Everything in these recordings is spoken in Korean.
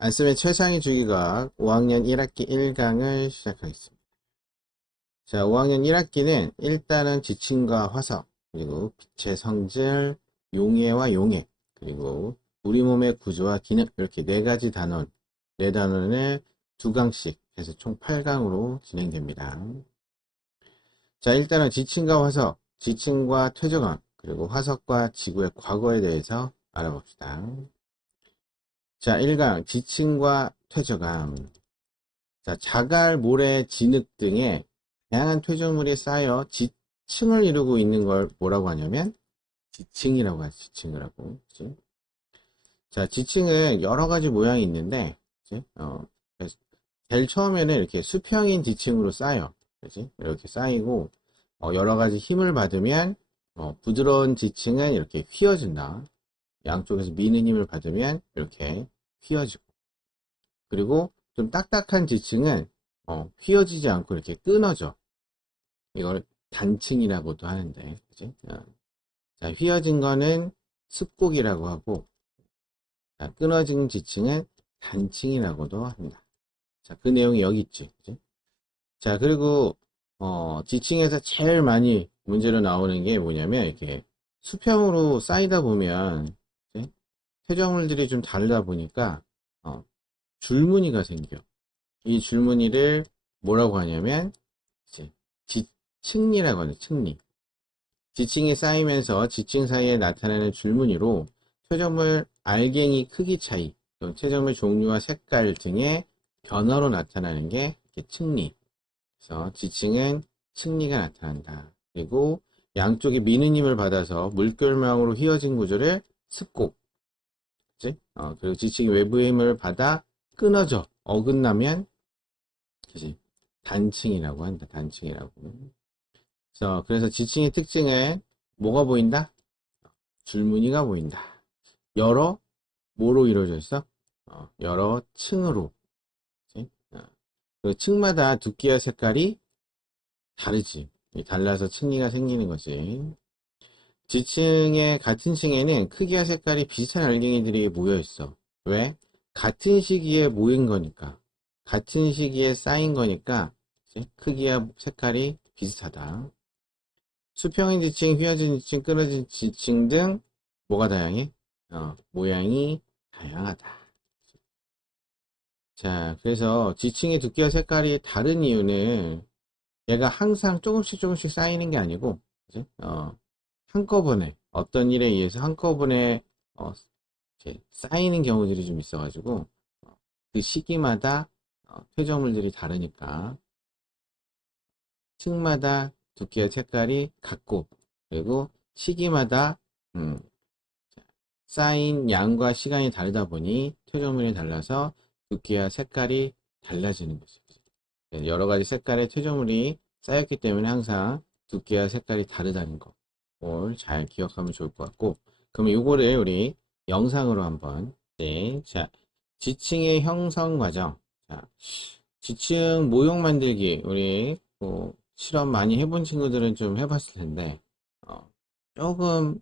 안쌤의 최상위 주기과학 5학년 1학기 1강을 시작하겠습니다. 자, 5학년 1학기는 일단은 지층과 화석, 그리고 빛의 성질, 용해와 용해, 그리고 우리 몸의 구조와 기능, 이렇게 네 가지 단원, 네 단원을 두 강씩 해서 총 8강으로 진행됩니다. 자, 일단은 지층과 화석, 지층과 퇴적암, 그리고 화석과 지구의 과거에 대해서 알아봅시다. 자, 1강 지층과 퇴적암. 자, 자갈, 모래, 진흙 등의 다양한 퇴적물이 쌓여 지층을 이루고 있는 걸 뭐라고 하냐면 지층이라고 하죠. 지층을 하고. 그치? 자, 지층은 여러 가지 모양이 있는데, 그치? 제일 처음에는 이렇게 수평인 지층으로 쌓여. 그치? 이렇게 쌓이고, 여러 가지 힘을 받으면, 부드러운 지층은 이렇게 휘어진다. 양쪽에서 미는 힘을 받으면 이렇게 휘어지고. 그리고 좀 딱딱한 지층은 휘어지지 않고 이렇게 끊어져. 이걸 단층이라고도 하는데, 그치? 자, 휘어진 거는 습곡이라고 하고, 자, 끊어진 지층은 단층이라고도 합니다. 자, 그 내용이 여기 있지. 그치? 자, 그리고 지층에서 제일 많이 문제로 나오는 게 뭐냐면 이렇게 수평으로 쌓이다 보면, 그치? 퇴적물들이 좀 다르다 보니까 어, 줄무늬가 생겨. 이 줄무늬를 뭐라고 하냐면 이제 지층리라고 하죠. 층리. 지층이 쌓이면서 지층 사이에 나타나는 줄무늬로 퇴적물 알갱이 크기 차이, 퇴적물 종류와 색깔 등의 변화로 나타나는 게 층리. 그래서 지층은 층리가 나타난다. 그리고 양쪽에 미는 힘을 받아서 물결망으로 휘어진 구조를 습곡. 그치? 그리고 지층이 외부의 힘을 받아 끊어져 어긋나면 그치? 단층이라고 한다. 단층이라고. 그래서 지층의 특징은 뭐가 보인다? 줄무늬가 보인다. 여러 뭐로 이루어져 있어? 여러 층으로. 그치? 그 층마다 두께와 색깔이 다르지. 달라서 층리가 생기는 거지. 지층의 같은 층에는 크기와 색깔이 비슷한 알갱이들이 모여 있어. 왜? 같은 시기에 모인 거니까. 같은 시기에 쌓인 거니까 그치? 크기와 색깔이 비슷하다. 수평인 지층, 휘어진 지층, 끊어진 지층 등 뭐가 다양해? 모양이 다양하다. 자, 그래서 지층의 두께와 색깔이 다른 이유는 얘가 항상 조금씩 조금씩 쌓이는 게 아니고, 그치? 한꺼번에 어떤 일에 의해서 한꺼번에 이제 쌓이는 경우들이 좀 있어가지고 그 시기마다 퇴적물들이 다르니까 층마다 두께와 색깔이 같고 그리고 시기마다 음, 쌓인 양과 시간이 다르다 보니 퇴적물이 달라서 두께와 색깔이 달라지는 거죠. 여러 가지 색깔의 퇴적물이 쌓였기 때문에 항상 두께와 색깔이 다르다는 걸 잘 기억하면 좋을 것 같고, 그러면 이거를 우리 영상으로 한번, 네, 자, 지층의 형성 과정. 자, 지층 모형 만들기 우리 뭐 실험 많이 해본 친구들은 좀 해봤을 텐데 조금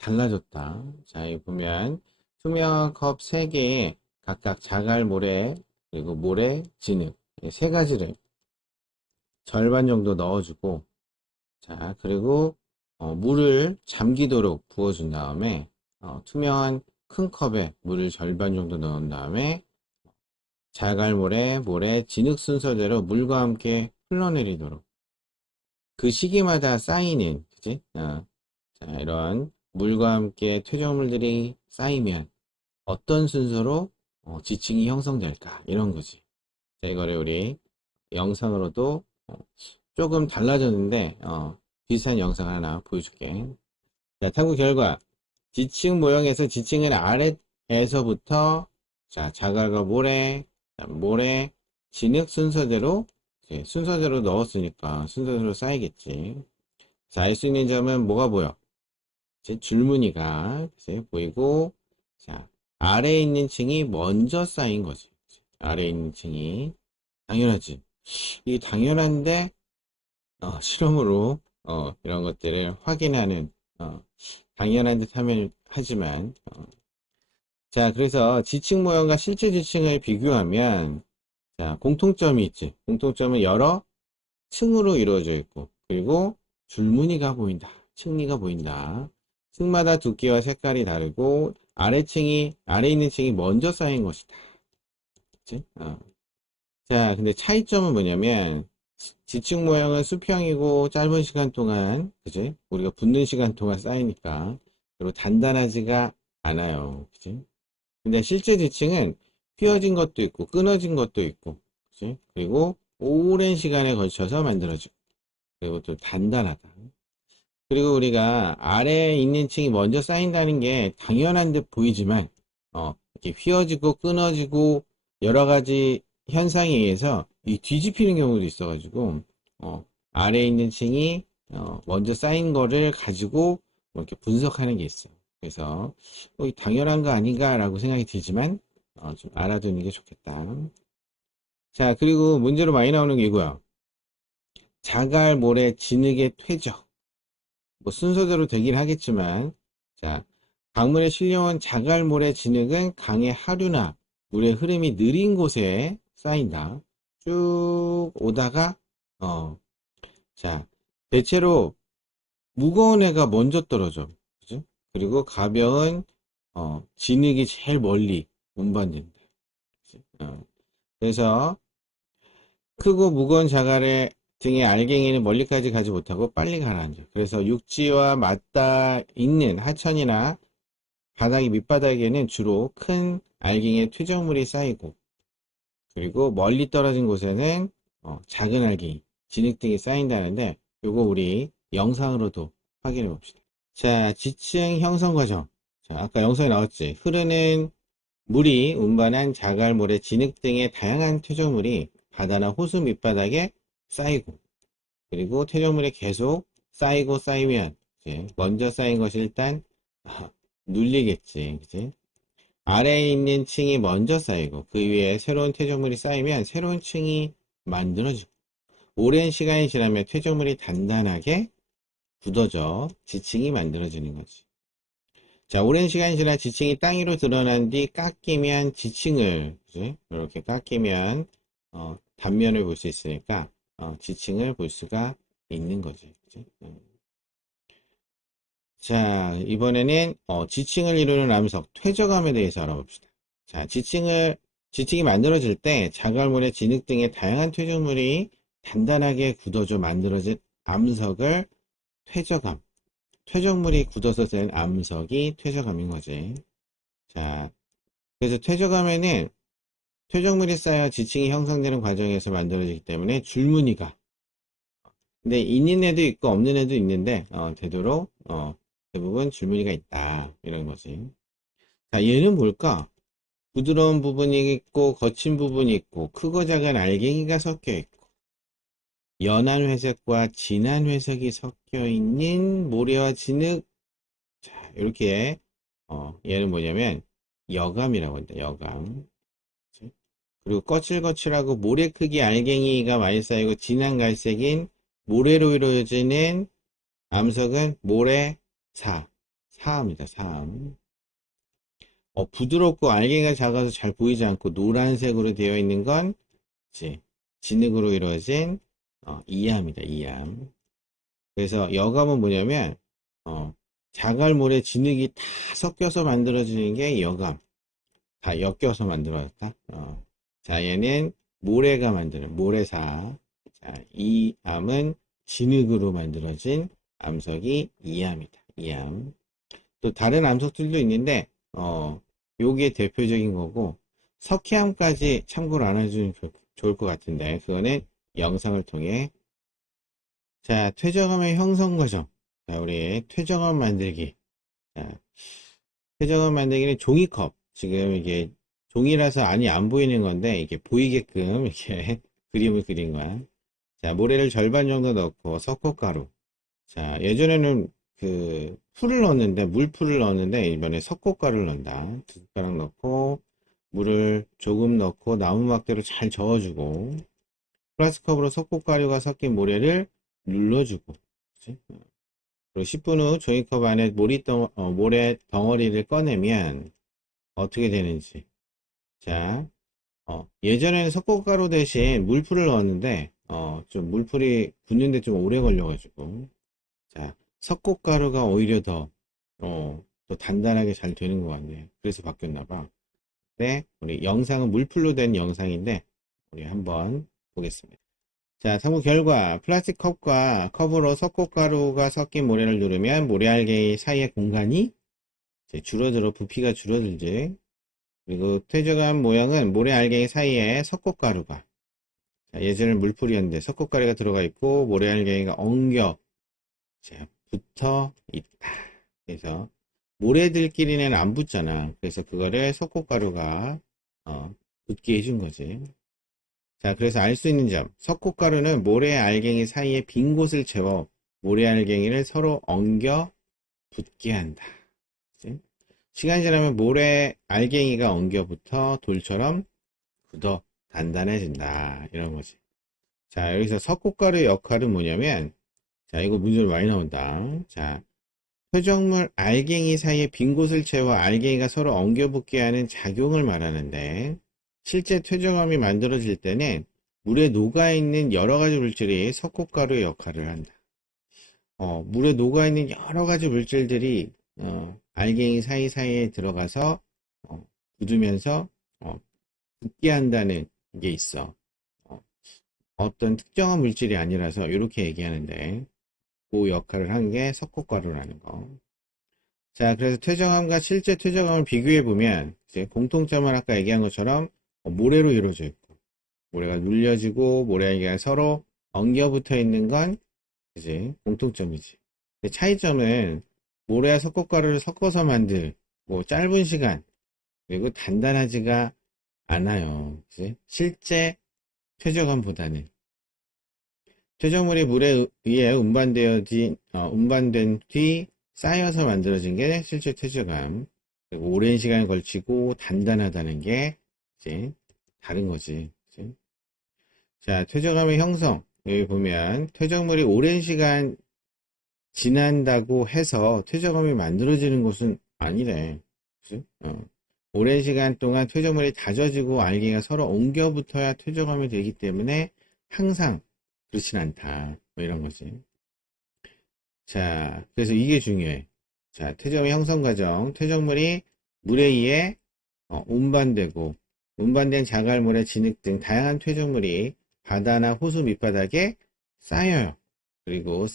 달라졌다. 자, 여기 보면 투명 컵 3개에 각각 자갈 모래 그리고 모래 진흙 세 가지를 절반 정도 넣어주고, 자, 그리고 물을 잠기도록 부어준 다음에 투명한 큰 컵에 물을 절반 정도 넣은 다음에 자갈모래, 모래, 진흙 순서대로 물과 함께 흘러내리도록 그 시기마다 쌓이는, 그지? 자, 이런 물과 함께 퇴적물들이 쌓이면 어떤 순서로 지층이 형성될까? 이런 거지. 자, 이거를 우리 영상으로도 조금 달라졌는데 비슷한 영상 하나 보여줄게. 자, 탐구 결과 지층 모형에서 지층은 아래에서부터 자, 자갈과 모래, 모래, 진흙 순서대로 이제 순서대로 넣었으니까 순서대로 쌓이겠지. 자, 알 수 있는 점은 뭐가 보여? 이제 줄무늬가 이제 보이고, 자, 아래에 있는 층이 먼저 쌓인 거지. 아래에 있는 층이 당연하지. 이 당연한데 실험으로 이런 것들을 확인하는 당연한 듯 하면 하지만 자, 그래서 지층 모형과 실제 지층을 비교하면, 자, 공통점이 있지. 공통점은 여러 층으로 이루어져 있고, 그리고 줄무늬가 보인다. 층리가 보인다. 층마다 두께와 색깔이 다르고, 아래 있는 층이 먼저 쌓인 것이다. 그치? 자, 근데 차이점은 뭐냐면, 지층 모형은 수평이고 짧은 시간 동안, 그지? 우리가 붙는 시간 동안 쌓이니까, 그리고 단단하지가 않아요. 그지? 근데 실제 지층은 휘어진 것도 있고, 끊어진 것도 있고, 그지? 그리고 오랜 시간에 걸쳐서 만들어지고, 그리고 또 단단하다. 그리고 우리가 아래에 있는 층이 먼저 쌓인다는 게 당연한 듯 보이지만, 이렇게 휘어지고 끊어지고 여러 가지 현상에 의해서 이 뒤집히는 경우도 있어가지고, 아래에 있는 층이 먼저 쌓인 거를 가지고 뭐 이렇게 분석하는 게 있어요. 그래서 당연한 거 아닌가라고 생각이 들지만, 좀 알아두는 게 좋겠다. 자, 그리고 문제로 많이 나오는 게 이거야. 자갈, 모래, 진흙의 퇴적. 뭐 순서대로 되긴 하겠지만, 자, 강물에 실려온 자갈모래 진흙은 강의 하류나 물의 흐름이 느린 곳에 쌓인다. 쭉 오다가, 자, 대체로 무거운 애가 먼저 떨어져. 그죠? 그리고 가벼운, 진흙이 제일 멀리 운반된다. 그치? 그래서 크고 무거운 자갈의 등의 알갱이는 멀리까지 가지 못하고 빨리 가라앉아. 그래서 육지와 맞닿아 있는 하천이나 바닥이 밑바닥에는 주로 큰 알갱이의 퇴적물이 쌓이고, 그리고 멀리 떨어진 곳에는 작은 알갱이, 진흙 등이 쌓인다는데, 요거 우리 영상으로도 확인해 봅시다. 자, 지층 형성 과정. 자, 아까 영상에 나왔지. 흐르는 물이 운반한 자갈모래, 진흙 등의 다양한 퇴적물이 바다나 호수 밑바닥에 쌓이고, 그리고 퇴적물이 계속 쌓이고 쌓이면, 이제 먼저 쌓인 것이 일단 눌리겠지. 그치? 아래에 있는 층이 먼저 쌓이고, 그 위에 새로운 퇴적물이 쌓이면 새로운 층이 만들어지고, 오랜 시간이 지나면 퇴적물이 단단하게 굳어져 지층이 만들어지는 거지. 자, 오랜 시간이 지나 지층이 땅 위로 드러난 뒤 깎이면 지층을, 그치? 이렇게 깎이면 단면을 볼 수 있으니까 지층을 볼 수가 있는 거지. 그치? 자, 이번에는 지층을 이루는 암석, 퇴적암에 대해서 알아봅시다. 자, 지층이 만들어질 때 자갈모래, 진흙 등의 다양한 퇴적물이 단단하게 굳어져 만들어진 암석을 퇴적암, 퇴적물이 굳어서 된 암석이 퇴적암인 거지. 자, 그래서 퇴적암에는 퇴적물이 쌓여 지층이 형성되는 과정에서 만들어지기 때문에 줄무늬가, 근데 있는 애도 있고 없는 애도 있는데 되도록 대부분 줄무늬가 있다 이런 거지. 자, 얘는 뭘까? 부드러운 부분이 있고 거친 부분이 있고 크고 작은 알갱이가 섞여 있고 연한 회색과 진한 회색이 섞여 있는 모래와 진흙. 자, 이렇게 얘는 뭐냐면 여감이라고 한다. 여감. 그리고 거칠거칠하고 모래 크기 알갱이가 많이 쌓이고 진한 갈색인 모래로 이루어지는 암석은 모래사, 사암이다. 사암. 부드럽고 알갱이가 작아서 잘 보이지 않고 노란색으로 되어 있는 건 이제 진흙으로 이루어진 이암이다. 이암. 그래서 여감은 뭐냐면 자갈모래 진흙이 다 섞여서 만들어지는 게 여감. 다 엮여서 만들어졌다. 자, 얘는 모래가 만드는 모래사. 자, 이 암은 진흙으로 만들어진 암석이 이암이다. 이암. 또 다른 암석들도 있는데, 요게 대표적인 거고, 석회암까지 참고를 안 해주면 좋을 것 같은데, 그거는 영상을 통해. 자, 퇴적암의 형성 과정. 자, 우리 퇴적암 만들기. 자, 퇴적암 만들기는 종이컵. 지금 이게 종이라서 안이 안 보이는 건데, 이렇게 보이게끔 이렇게 그림을 그린 거야. 자, 모래를 절반 정도 넣고, 석고가루. 자, 예전에는 풀을 넣었는데, 물풀을 넣었는데, 이번에 석고가루를 넣는다. 두 숟가락 넣고, 물을 조금 넣고, 나무막대로 잘 저어주고, 플라스틱컵으로 석고가루가 섞인 모래를 눌러주고, 그치? 그리고 10분 후 종이컵 안에 모래 덩어리를 꺼내면, 어떻게 되는지. 자, 예전에는 석고가루 대신 물풀을 넣었는데, 좀 물풀이 굳는데 좀 오래 걸려가지고, 자, 석고가루가 오히려 더 단단하게 잘 되는 것 같네요. 그래서 바뀌었나봐. 네, 우리 영상은 물풀로 된 영상인데, 우리 한번 보겠습니다. 자, 탐구 결과, 플라스틱 컵과 컵으로 석고가루가 섞인 모래를 누르면 모래알갱이 사이의 공간이 이제 부피가 줄어들지. 그리고 퇴적한 모양은 모래알갱이 사이에 석고가루가, 자, 예전엔 물풀이었는데 석고가루가 들어가 있고 모래알갱이가 엉겨, 자, 붙어 있다. 그래서 모래들끼리는 안 붙잖아. 그래서 그거를 석고가루가 붙게 해준 거지. 자, 그래서 알 수 있는 점. 석고가루는 모래알갱이 사이에 빈 곳을 채워 모래알갱이를 서로 엉겨 붙게 한다. 그치? 시간이 지나면 모래알갱이가 엉겨 붙어 돌처럼 굳어 단단해진다. 이런 거지. 자, 여기서 석고가루의 역할은 뭐냐면, 자, 이거 문제로 많이 나온다. 자, 표적물 알갱이 사이에 빈 곳을 채워 알갱이가 서로 엉겨 붙게 하는 작용을 말하는데, 실제 퇴적암이 만들어질 때는 물에 녹아있는 여러 가지 물질이 석고가루의 역할을 한다. 물에 녹아있는 여러 가지 물질들이 알갱이 사이사이에 들어가서 굳으면서 붙게 한다는 게 있어. 어, 어떤 특정한 물질이 아니라서 이렇게 얘기하는데 그 역할을 한 게 석고가루라는 거. 자, 그래서 퇴적암과 실제 퇴적암을 비교해 보면 이제 공통점은 아까 얘기한 것처럼 모래로 이루어져 있고 모래가 눌려지고 모래가 서로 엉겨 붙어 있는 건 이제 공통점이지. 근데 차이점은 모래와 석고가루를 섞어서 만들 뭐 짧은 시간 그리고 단단하지가 않아요. 그치? 실제 퇴적암보다는 퇴적물이 물에 의해 운반된 뒤 쌓여서 만들어진 게 실제 퇴적암. 그리고 오랜 시간을 걸치고 단단하다는 게 이제 다른 거지. 그치? 자, 퇴적암의 형성. 여기 보면 퇴적물이 오랜 시간 지난다고 해서 퇴적암이 만들어지는 것은 아니래. 그치? 오랜 시간 동안 퇴적물이 다져지고 알갱이가 서로 엉겨 붙어야 퇴적암이 되기 때문에 항상 그렇진 않다. 뭐 이런 거지. 자, 그래서 이게 중요해. 자, 퇴적의 형성 과정. 퇴적물이 물에 의해 운반되고 운반된 자갈모래, 진흙 등 다양한 퇴적물이 바다나 호수 밑바닥에 쌓여요. 그리고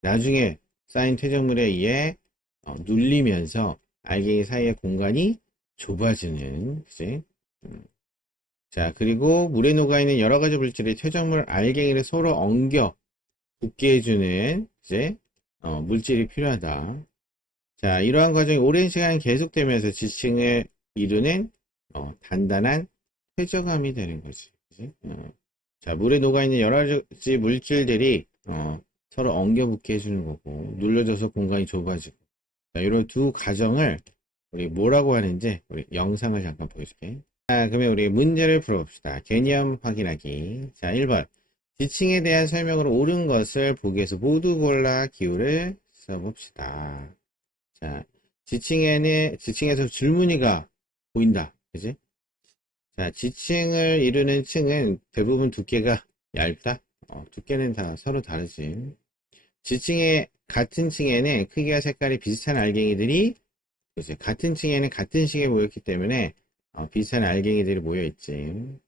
나중에 쌓인 퇴적물에 의해 눌리면서 알갱이 사이의 공간이 좁아지는, 그치? 음. 자, 그리고 물에 녹아있는 여러 가지 물질이 퇴적물 알갱이를 서로 엉겨 붙게 해주는, 이제, 물질이 필요하다. 자, 이러한 과정이 오랜 시간 계속되면서 지층을 이루는, 단단한 퇴적암이 되는 거지. 그치? 자, 물에 녹아있는 여러 가지 물질들이, 서로 엉겨 붙게 해주는 거고, 눌러져서 공간이 좁아지고. 자, 이런 두 과정을 우리 뭐라고 하는지 우리 영상을 잠깐 보여줄게. 자, 그러면 우리 문제를 풀어봅시다. 개념 확인하기. 자, 1번. 지층에 대한 설명으로 옳은 것을 보기에서 모두 골라 기호를 써봅시다. 자, 지층에서 줄무늬가 보인다. 그지? 자, 지층을 이루는 층은 대부분 두께가 얇다. 두께는 다 서로 다르지. 같은 층에는 크기와 색깔이 비슷한 알갱이들이 그치? 같은 층에는 같은 시기에 모였기 때문에 비슷한 알갱이들이 모여 있지.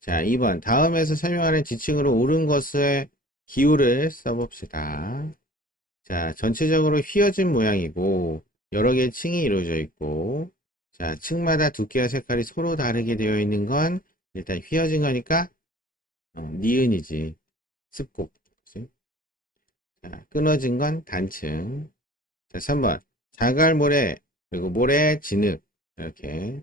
자, 2번 다음에서 설명하는 지층으로 옳은 것의 기호를 써봅시다. 자, 전체적으로 휘어진 모양이고 여러 개의 층이 이루어져 있고 자, 층마다 두께와 색깔이 서로 다르게 되어 있는 건 일단 휘어진 거니까 니은이지. 습곡. 그치? 자, 끊어진 건 단층. 자, 3번. 자갈모래, 그리고 모래, 진흙, 이렇게,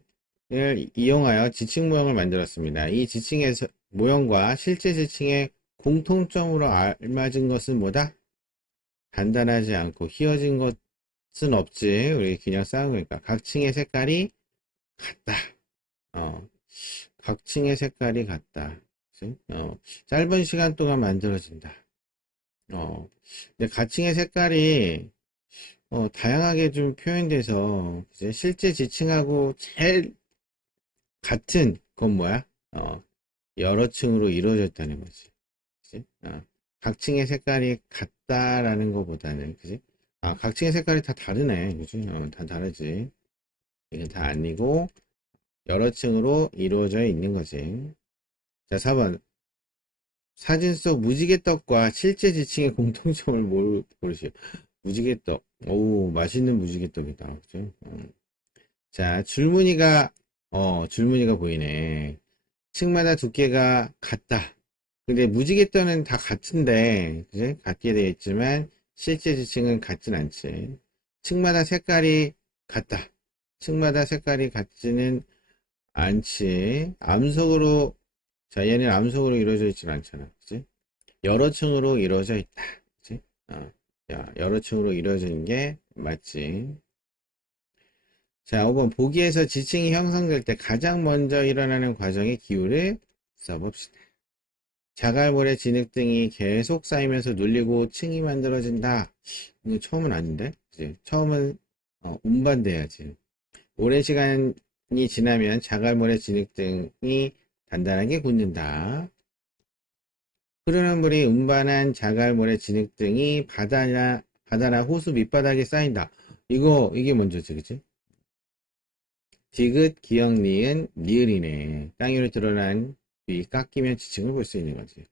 를 이용하여 지층 모형을 만들었습니다. 이 지층의 모형과 실제 지층의 공통점으로 알맞은 것은 뭐다? 단단하지 않고 휘어진 것은 없지. 우리 그냥 쌓은 거니까. 각 층의 색깔이 같다. 어, 각 층의 색깔이 같다. 그치? 짧은 시간 동안 만들어진다. 근데 각 층의 색깔이 다양하게 좀 표현돼서, 그지? 실제 지층하고 제일 같은 건 뭐야? 여러 층으로 이루어졌다는 거지. 그지? 각 층의 색깔이 같다라는 것보다는, 그지? 각 층의 색깔이 다 다르네. 그지? 다 다르지. 이건 다 아니고, 여러 층으로 이루어져 있는 거지. 자, 4번. 사진 속 무지개떡과 실제 지층의 공통점을 고르시오. 무지개떡. 오, 맛있는 무지개떡이다. 그죠? 자, 줄무늬가 보이네. 층마다 두께가 같다. 근데 무지개떡은 다 같은데, 그지? 같게 되어 있지만, 실제 지층은 같진 않지. 층마다 색깔이 같다. 층마다 색깔이 같지는 않지. 자, 얘는 암석으로 이루어져 있진 않잖아. 그지? 여러 층으로 이루어져 있다. 그지? 야, 여러 층으로 이루어져 있는 게 맞지. 자, 5번. 보기에서 지층이 형성될 때 가장 먼저 일어나는 과정의 기호를 써봅시다. 자갈모래 진흙등이 계속 쌓이면서 눌리고 층이 만들어진다. 이거 처음은 아닌데? 그지? 처음은 운반돼야지. 오랜 시간이 지나면 자갈모래 진흙등이 단단하게 굳는다. 흐르는 물이 운반한 자갈모래 진흙등이 바다나 호수 밑바닥에 쌓인다. 이게 먼저지, 그치? 디귿, 기역, 니은, 니을이네. 땅 위로 드러난 뒤 깎이면 지층을 볼 수 있는 거지.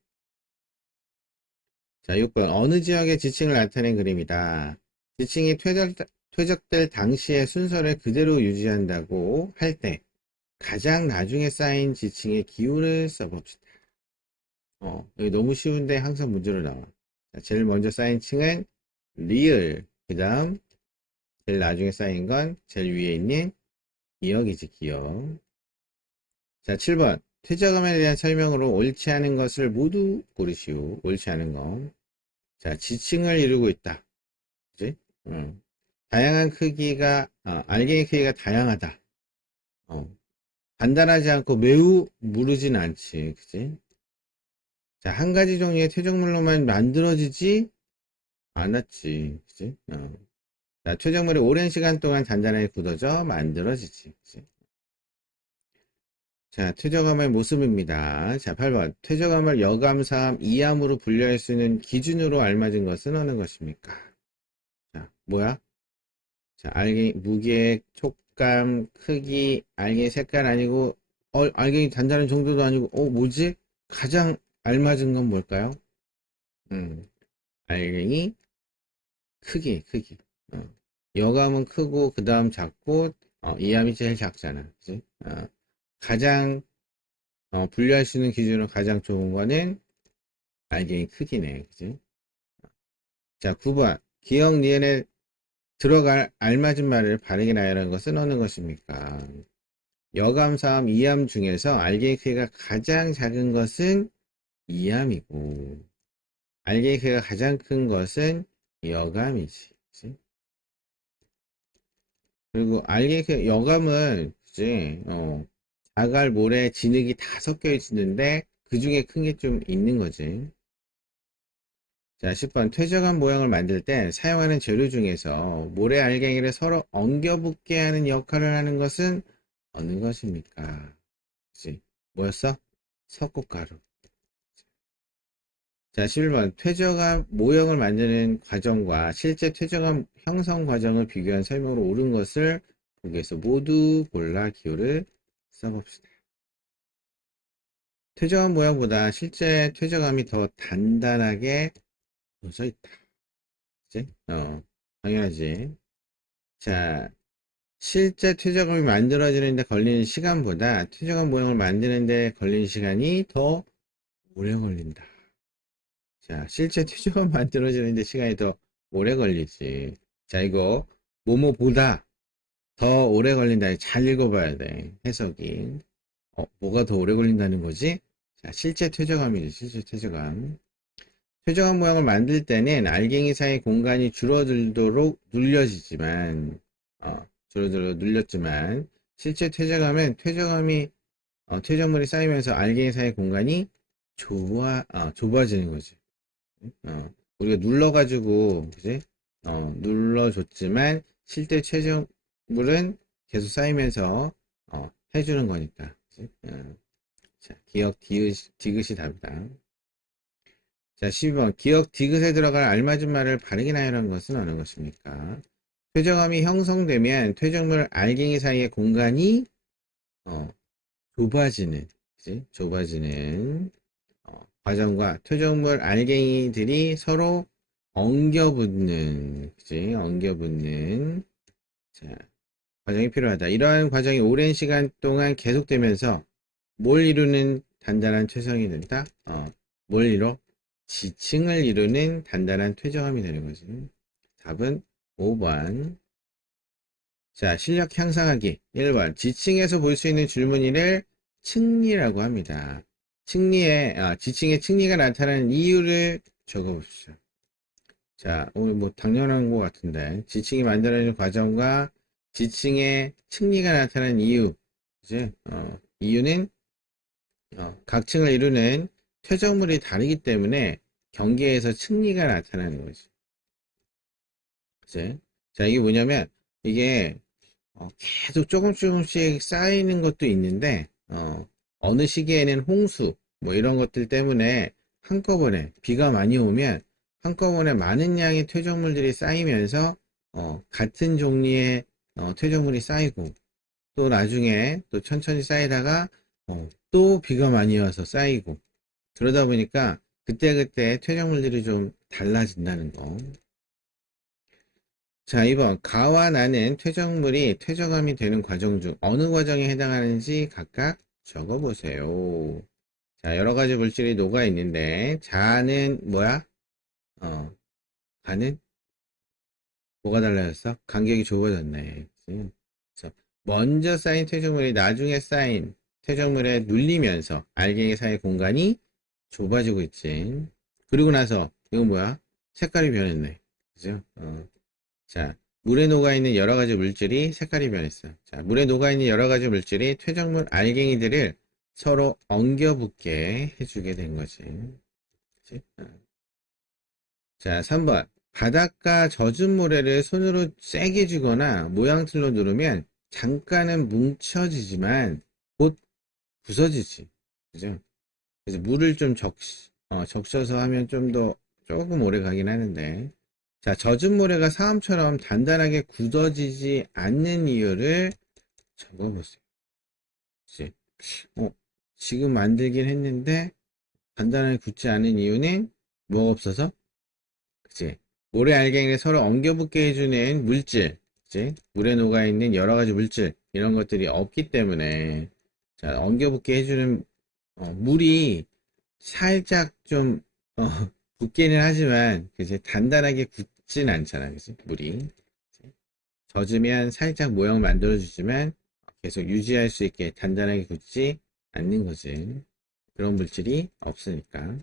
자, 6번. 어느 지역의 지층을 나타낸 그림이다. 지층이 퇴적될 당시의 순서를 그대로 유지한다고 할 때 가장 나중에 쌓인 지층의 기호를 써봅시다. 여기 너무 쉬운데 항상 문제로 나와. 자, 제일 먼저 쌓인 층은 리을. 그 다음, 제일 나중에 쌓인 건 제일 위에 있는 기역이지, 기역. 자, 7번. 퇴적음에 대한 설명으로 옳지 않은 것을 모두 고르시오. 옳지 않은 거. 자, 지층을 이루고 있다. 그지? 다양한 알갱이 크기가 다양하다. 간단하지 않고 매우 무르진 않지. 그지? 자, 한 가지 종류의 퇴적물로만 만들어지지 않았지. 그지? 자, 퇴적물이 오랜 시간 동안 단단하게 굳어져 만들어지지. 그지? 자, 퇴적암의 모습입니다. 자, 8번. 퇴적암을 여감, 사암, 이암으로 분류할 수 있는 기준으로 알맞은 것은 어느 것입니까? 자, 뭐야? 자, 무게, 촉감, 크기, 알갱이 색깔 아니고, 알갱이 단단한 정도도 아니고, 뭐지? 가장 알맞은 건 뭘까요? 음, 알갱이 크기. 어. 여감은 크고, 그 다음 작고, 이암이 제일 작잖아. 그치? 가장, 분류할 수 있는 기준으로 가장 좋은 거는 알갱이 크기네. 그치? 자, 9번. 기억 니은에 들어갈 알맞은 말을 바르게 나열한 것은 어느 것입니까? 여감사암, 이암 중에서 알갱이 크기가 가장 작은 것은 이암이고, 알갱이 크기가 가장 큰 것은 여감이지. 그치? 그리고 여감은, 그치? 자갈, 모래, 진흙이 다 섞여 있는데, 그 중에 큰 게 좀 있는 거지. 자, 10번. 퇴적한 모형을 만들 때 사용하는 재료 중에서 모래 알갱이를 서로 엉겨붙게 하는 역할을 하는 것은 어느 것입니까? 그치? 뭐였어? 석고가루. 자, 11번. 퇴적암 모형을 만드는 과정과 실제 퇴적암 형성 과정을 비교한 설명으로 옳은 것을 보기에서 모두 골라 기호를 써봅시다. 퇴적암 모형보다 실제 퇴적암이 더 단단하게 져 있다. 그치? 당연하지. 자, 실제 퇴적암이 만들어지는데 걸리는 시간보다 퇴적암 모형을 만드는데 걸리는 시간이 더 오래 걸린다. 자, 실제 퇴적암 만들어지는데 시간이 더 오래 걸리지. 자, 이거 뭐뭐보다 더 오래 걸린다. 잘 읽어봐야 돼. 해석이. 뭐가 더 오래 걸린다는 거지? 자, 실제 퇴적암이지. 실제 퇴적암. 퇴적암 모양을 만들 때는 알갱이 사이 공간이 줄어들도록 줄어들도록 눌렸지만 실제 퇴적암은 퇴적물이 쌓이면서 알갱이 사이 공간이 좁아지는 거지. 우리가 눌러가지고, 그지? 눌러줬지만 실제 퇴적물은 계속 쌓이면서 해주는 거니까. 그치? 자, 기억 디귿이 답이다. 자, 12번. 기억 디귿에 들어갈 알맞은 말을 바르게 나열한 것은 어느 것입니까? 퇴적암이 형성되면 퇴적물 알갱이 사이의 공간이 어, 좁아지는, 그치? 좁아지는 과정과 퇴적물 알갱이들이 서로 엉겨붙는, 그치? 엉겨붙는 자, 과정이 필요하다. 이러한 과정이 오랜 시간 동안 계속되면서 뭘 이루는 단단한 퇴성이 된다? 뭘 이뤄? 지층을 이루는 단단한 퇴적암이 되는 거지. 답은 5번. 자, 실력 향상하기. 1번. 지층에서 볼 수 있는 줄무늬를 층리라고 합니다. 지층의 층리가 나타나는 이유를 적어봅시다. 자, 오늘 뭐 당연한 것 같은데. 지층이 만들어지는 과정과 지층의 층리가 나타나는 이유. 이제, 이유는, 각 층을 이루는 퇴적물이 다르기 때문에 경계에서 층리가 나타나는 거지. 그치? 자, 이게 뭐냐면, 이게 계속 조금씩 쌓이는 것도 있는데 어느 시기에는 홍수 뭐 이런 것들 때문에 한꺼번에 비가 많이 오면 한꺼번에 많은 양의 퇴적물들이 쌓이면서 같은 종류의 퇴적물이 쌓이고 또 나중에 또 천천히 쌓이다가 또 비가 많이 와서 쌓이고 그러다 보니까 그때그때 퇴적물들이 좀 달라진다는 거. 자, 2번. 가와 나는 퇴적물이 퇴적암이 되는 과정 중 어느 과정에 해당하는지 각각 적어보세요. 자, 여러 가지 물질이 녹아 있는데, 자는 뭐야? 가는 뭐가 달라졌어? 간격이 좁아졌네. 그치? 그래서 먼저 쌓인 퇴적물이 나중에 쌓인 퇴적물에 눌리면서 알갱이 사이 공간이 좁아지고 있지. 그리고 나서, 이건 뭐야? 색깔이 변했네. 그죠? 자, 물에 녹아있는 여러 가지 물질이 색깔이 변했어. 자, 물에 녹아있는 여러 가지 물질이 퇴적물 알갱이들을 서로 엉겨붙게 해주게 된 거지. 그치? 자, 3번. 바닷가 젖은 모래를 손으로 세게 쥐거나 모양틀로 누르면 잠깐은 뭉쳐지지만 곧 부서지지. 그죠? 그래서 물을 좀 적셔서 하면 조금 오래 가긴 하는데. 자, 젖은 모래가 사암처럼 단단하게 굳어지지 않는 이유를 적어보세요. 그치? 어, 지금 만들긴 했는데 단단하게 굳지 않은 이유는 뭐가 없어서? 그치? 모래 알갱이를 서로 엉겨붙게 해주는 물질, 그치? 물에 녹아있는 여러 가지 물질, 이런 것들이 없기 때문에, 자, 엉겨붙게 해주는, 물이 살짝 좀, 어, 굳기는 하지만, 그치? 단단하게 굳진 않잖아, 그치? 물이. 젖으면 살짝 모양 만들어주지만, 계속 유지할 수 있게 단단하게 굳지 않는 거지. 그런 물질이 없으니까.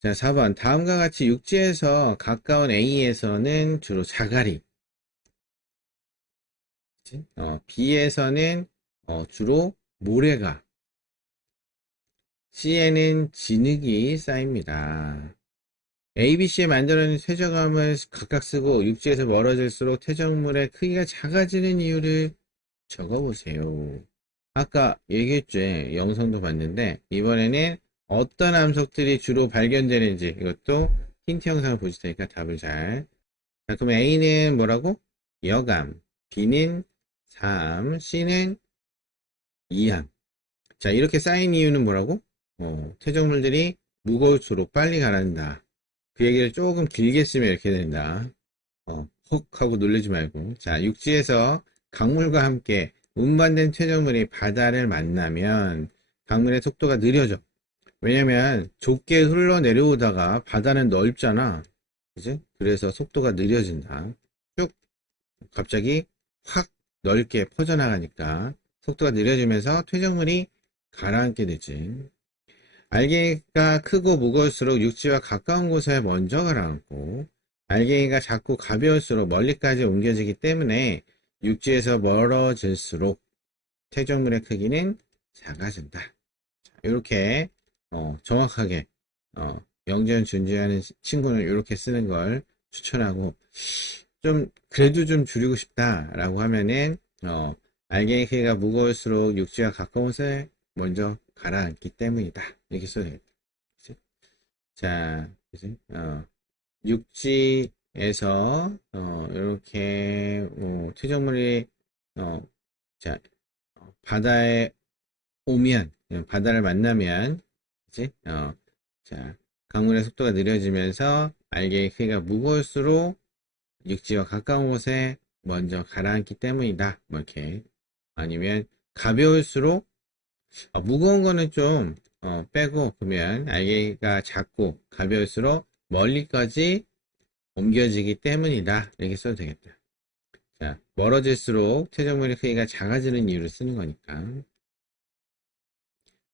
자, 4번. 다음과 같이 육지에서 가까운 A에서는 주로 자갈이, 그치? B에서는 주로 모래가, C에는 진흙이 쌓입니다. A, B, C에 만들어낸 퇴적암을 각각 쓰고 육지에서 멀어질수록 퇴적물의 크기가 작아지는 이유를 적어보세요. 아까 얘기했죠. 영상도 봤는데 이번에는 어떤 암석들이 주로 발견되는지 이것도 힌트 영상을 보실 테니까 답을 잘. 자, 그럼 A는 뭐라고? 여암, B는 사암, C는 이암. 자, 이렇게 쌓인 이유는 뭐라고? 퇴적물들이 무거울수록 빨리 가라앉는다. 그 얘기를 조금 길게 쓰면 이렇게 된다. 헉 하고 놀라지 말고. 자, 육지에서 강물과 함께 운반된 퇴적물이 바다를 만나면 강물의 속도가 느려져. 왜냐면 좁게 흘러내려오다가 바다는 넓잖아. 그지? 그래서 속도가 느려진다. 쭉 갑자기 확 넓게 퍼져나가니까 속도가 느려지면서 퇴적물이 가라앉게 되지. 알갱이가 크고 무거울수록 육지와 가까운 곳에 먼저 가라앉고 알갱이가 작고 가벼울수록 멀리까지 옮겨지기 때문에 육지에서 멀어질수록 퇴적물의 크기는 작아진다. 이렇게 정확하게 영재현 준지하는 친구는 이렇게 쓰는 걸 추천하고, 좀 그래도 좀 줄이고 싶다라고 하면은 알갱이 크기가 무거울수록 육지와 가까운 곳에 먼저 가라앉기 때문이다. 이렇게 써야 되겠다. 그치? 자, 그치? 육지에서 이렇게 퇴적물이 어, 자, 바다에 오면, 바다를 만나면, 그치? 자, 강물의 속도가 느려지면서 알갱이 크기가 무거울수록 육지와 가까운 곳에 먼저 가라앉기 때문이다. 뭐 이렇게. 아니면 가벼울수록 무거운 거는 좀 빼고, 그러면 알갱이가 작고 가벼울수록 멀리까지 옮겨지기 때문이다. 이렇게 써도 되겠다. 자, 멀어질수록 퇴적물의 크기가 작아지는 이유를 쓰는 거니까.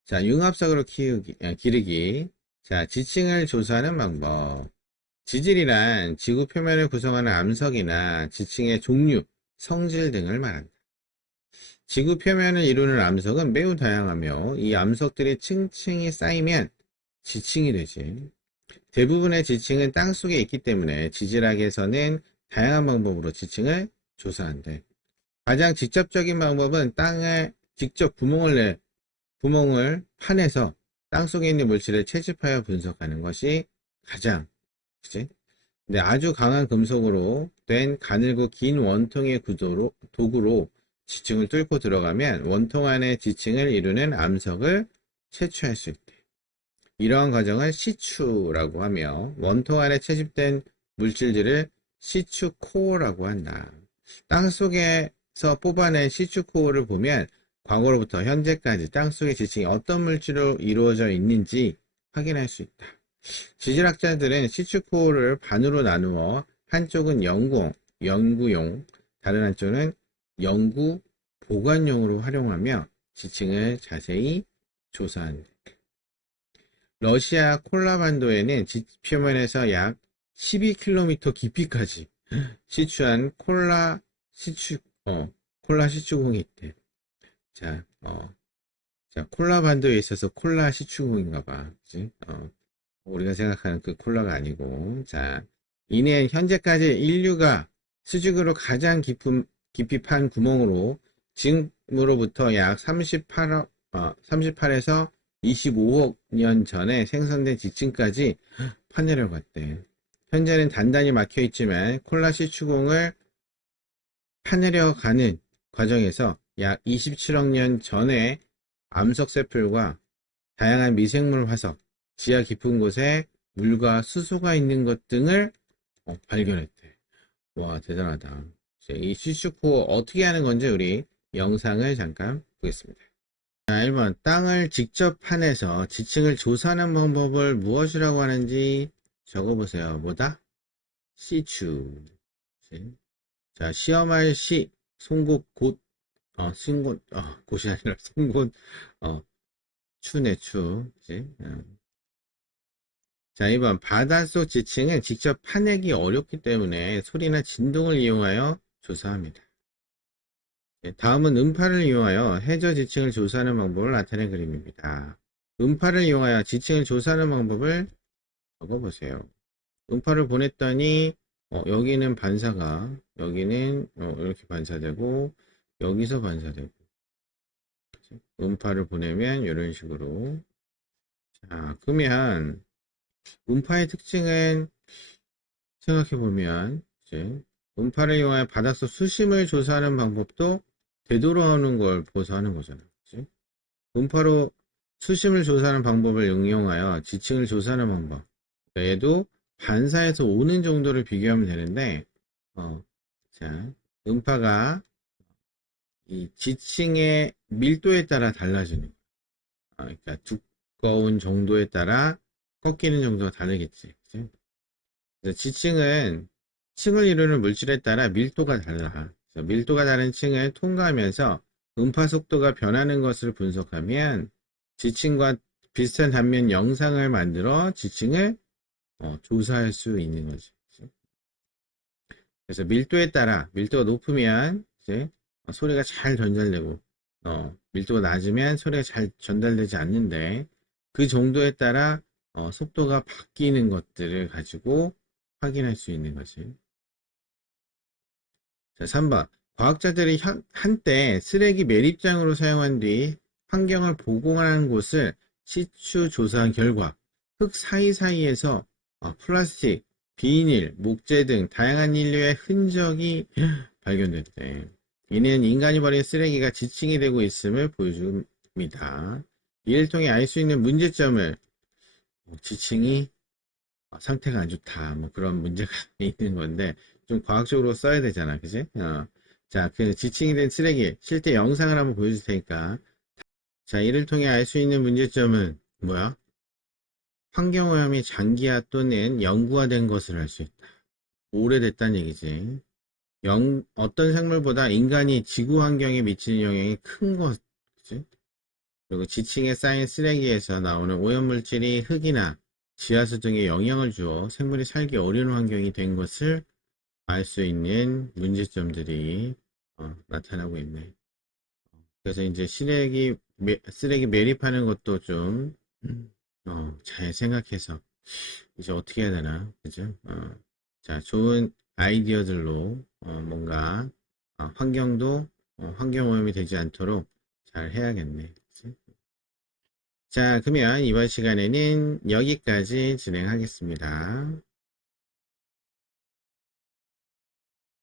자, 융합석으로 기르기. 자, 지층을 조사하는 방법. 지질이란 지구 표면을 구성하는 암석이나 지층의 종류, 성질 등을 말한다. 지구 표면을 이루는 암석은 매우 다양하며 이 암석들이 층층이 쌓이면 지층이 되지. 대부분의 지층은 땅속에 있기 때문에 지질학에서는 다양한 방법으로 지층을 조사한대. 가장 직접적인 방법은 땅에 직접 구멍을 파내서 땅속에 있는 물질을 채집하여 분석하는 것이 가장, 그치? 근데 아주 강한 금속으로 된 가늘고 긴 원통의 도구로 지층을 뚫고 들어가면 원통 안에 지층을 이루는 암석을 채취할 수 있대. 이러한 과정을 시추라고 하며 원통 안에 채집된 물질들을 시추코어라고 한다. 땅속에서 뽑아낸 시추코어를 보면 과거로부터 현재까지 땅속의 지층이 어떤 물질로 이루어져 있는지 확인할 수 있다. 지질학자들은 시추코어를 반으로 나누어 한쪽은 연구용, 다른 한쪽은 연구 보관용으로 활용하며 지층을 자세히 조사한다. 러시아 콜라반도에는 지표면에서 약 12km 깊이까지 시추한 콜라 시추공이 있대. 자, 콜라반도에 있어서 콜라 시추공인가봐. 그치? 우리가 생각하는 그 콜라가 아니고. 자, 이는 현재까지 인류가 수직으로 가장 깊이 판 구멍으로 지금으로부터 약 38에서 25억 년 전에 생성된 지층까지 파내려갔대. 현재는 단단히 막혀 있지만 콜라 시추공을 파내려가는 과정에서 약 27억 년 전에 암석 쇠풀과 다양한 미생물 화석, 지하 깊은 곳에 물과 수소가 있는 것 등을 발견했대. 와, 대단하다. 이 시추코어 어떻게 하는 건지 우리 영상을 잠깐 보겠습니다. 자, 1번. 땅을 직접 파내서 지층을 조사하는 방법을 무엇이라고 하는지 적어보세요. 뭐다? 시추. 자, 시험할 시, 송곳, 곧이 아니라 송곳, 추네, 추. 그치? 자, 2번. 바닷속 지층은 직접 파내기 어렵기 때문에 소리나 진동을 이용하여 조사합니다. 다음은 음파를 이용하여 해저 지층을 조사하는 방법을 나타낸 그림입니다. 음파를 이용하여 지층을 조사하는 방법을 적어보세요. 음파를 보냈더니 여기는 반사가, 여기는 이렇게 반사되고, 여기서 반사되고. 음파를 보내면 이런 식으로. 자, 그러면 음파의 특징은 생각해보면 이제 음파를 이용하여 바닷속 수심을 조사하는 방법도 되돌아오는 걸 보고서 하는 거잖아. 그치? 음파로 수심을 조사하는 방법을 응용하여 지층을 조사하는 방법. 그러니까 얘도 반사에서 오는 정도를 비교하면 되는데, 자, 음파가 이 지층의 밀도에 따라 달라지는 거야. 그러니까 두꺼운 정도에 따라 꺾이는 정도가 다르겠지. 그치? 그래서 지층은 층을 이루는 물질에 따라 밀도가 달라. 밀도가 다른 층을 통과하면서 음파 속도가 변하는 것을 분석하면 지층과 비슷한 단면 영상을 만들어 지층을 조사할 수 있는 거지. 그래서 밀도에 따라 밀도가 높으면 이제 소리가 잘 전달되고 밀도가 낮으면 소리가 잘 전달되지 않는데 그 정도에 따라 속도가 바뀌는 것들을 가지고 확인할 수 있는 거지. 자, 3번. 과학자들이 한때 쓰레기 매립장으로 사용한 뒤 환경을 보호한 곳을 시추 조사한 결과 흙 사이사이에서 플라스틱, 비닐, 목재 등 다양한 인류의 흔적이 발견됐대. 이는 인간이 버린 쓰레기가 지층이 되고 있음을 보여줍니다. 이를 통해 알 수 있는 문제점을 지층이 상태가 안 좋다 뭐 그런 문제가 있는 건데 좀 과학적으로 써야 되잖아, 그지? 자, 그 지층이 된 쓰레기 실제 영상을 한번 보여줄 테니까. 자, 이를 통해 알 수 있는 문제점은 뭐야? 환경오염이 장기화 또는 영구화된 것을 알 수 있다. 오래됐다는 얘기지. 어떤 생물보다 인간이 지구 환경에 미치는 영향이 큰 것이지. 그리고 지층에 쌓인 쓰레기에서 나오는 오염물질이 흙이나 지하수 등에 영향을 주어 생물이 살기 어려운 환경이 된 것을 알 수 있는 문제점들이 나타나고 있네. 그래서 이제 쓰레기 매립하는 것도 좀, 잘 생각해서 이제 어떻게 해야 되나, 그죠? 자, 좋은 아이디어들로 뭔가 환경도 환경오염이 되지 않도록 잘 해야겠네. 그치? 자, 그러면 이번 시간에는 여기까지 진행하겠습니다.